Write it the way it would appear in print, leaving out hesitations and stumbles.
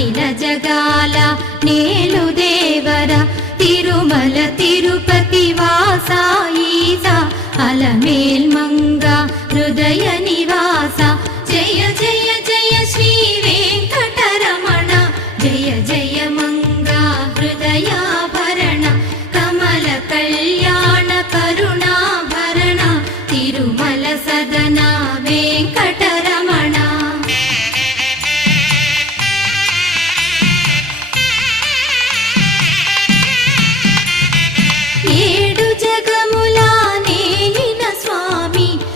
అఖిల జగాల నేలు దేవర తిరుమల తిరుపతి వాసా ఈసా అలమేల్ మంగ హృదయ నివాస జయ జయ జయ శ్రీ వెంకటరమణ జయ జయ మంగ హృదయాభరణ కమల కళ్యాణ కరుణాభరణ తిరుమల సదన వెంకటరమణ